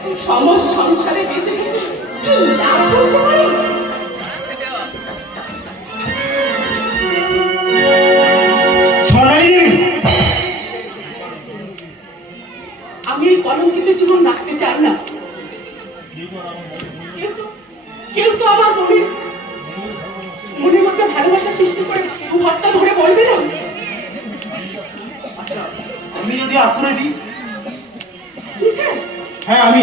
এত সমস্ত সংসারে বেঁচে গেলে কি লাভ করতে পারি? আমি এই কলঙ্কিত জীবন রাখতে চাই না। কেউ তো আমার মনের মধ্যে ভালোবাসা সৃষ্টি করে ঘরটা ধরে বলবে না। আমি যদি আশ্রয় দিই, হ্যাঁ আমি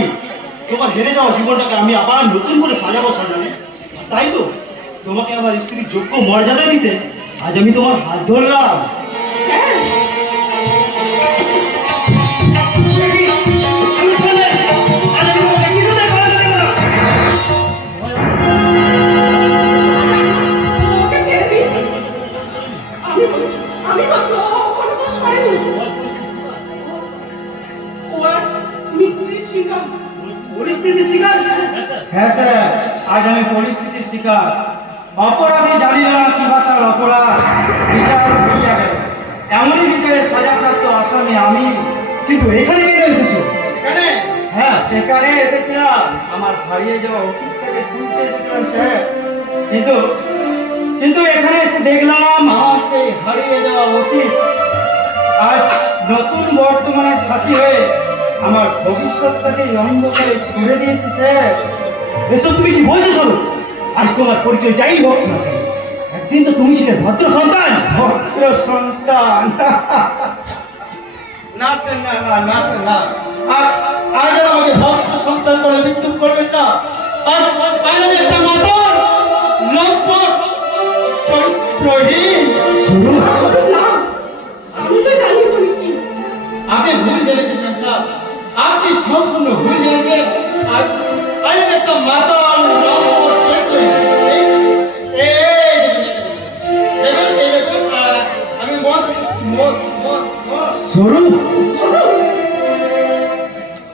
তোমার হেরে যাওয়া জীবনটাকে আমি আবার নতুন করে সাজাবো সাজাবে, তাই তো তোমাকে আমার স্ত্রীর যোগ্য মর্যাদা দিতে আজ আমি তোমার হাত ধরলাম। পরিস্থিতির শিকার? হ্যাঁ স্যার, আজ আমি পরিস্থিতির শিকার। অপরাধী জানি না কিবা তার অপরাধ, বিচার হয়ে যাবে। এমনই বিচারের সাজাপ্রাপ্ত আসামি আমি। কিন্তু এখানে কেন এসেছো? এখানে? হ্যাঁ, সেখানে এসেছিলাম। আমার হারিয়ে যাওয়া অতীতটাকে খুঁজতে এসেছিলাম স্যার। কিন্তু এখানে এসে দেখলাম আমার সেই হারিয়ে যাওয়া অতীত আজ নতুন বর্তমানের সাথী হয়ে আমার ভবিষ্যৎটাকে অন্ধকারে ছুড়ে দিয়েছে স্যার। এসব তুমি কি বলছো স্বরূপ? আজ তোমার পরিচয় যাই হোক না, একদিন তো তুমি ছিলে ভদ্র সন্তান। ভদ্র সন্তান? না স্যার, না স্যার, না। আজ আমাকে ভদ্র সন্তান বলে মৃত্যু করবে না। আজ আমি একটা মাতার লম্পট চরিত্রহীন। আপনি ভুল জেনেছেন স্যার, আপনি সম্পূর্ণ ভুল জেনেছেন। আমি একটা মাতাল লম্পট চরিত্রহীন। আমি স্বরূপ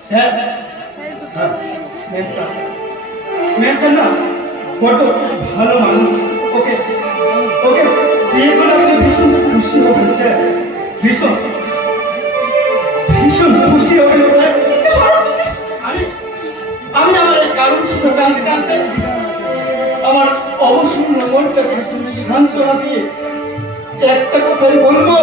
স্যার, না বড্ড ভালো মানুষ। ওকে বিয়ে করে আমাকে ভীষণ খুশি হবে স্যার, ভীষণ খুশি হবে স্যার। আমি আমার কারণ ছিল জানতে আমার অবসন্ন মনটাকে সান্ত্বনা দিয়ে একটা কথাই বলবো,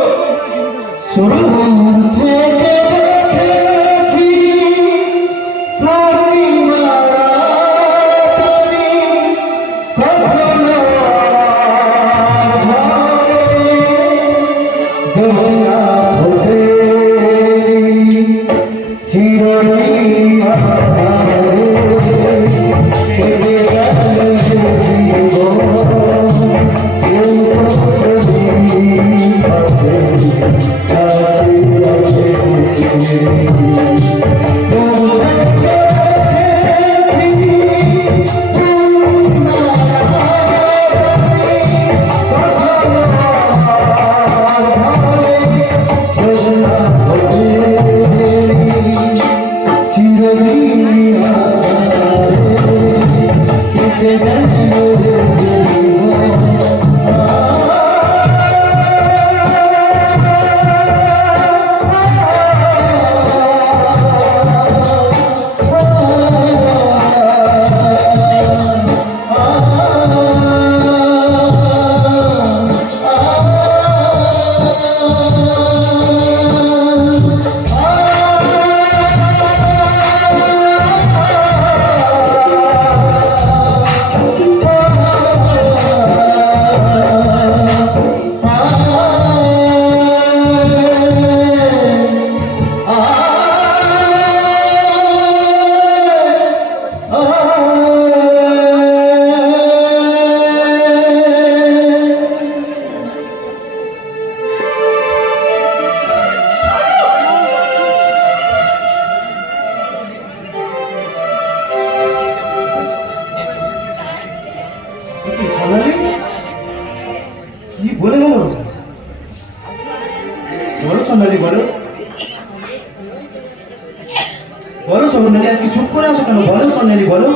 বলো সোনালি, আজকে চুপ করে আছো কেন? বলো সোনালি, বলো।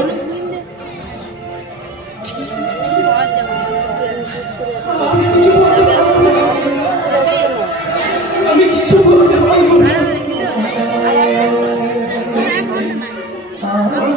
বলো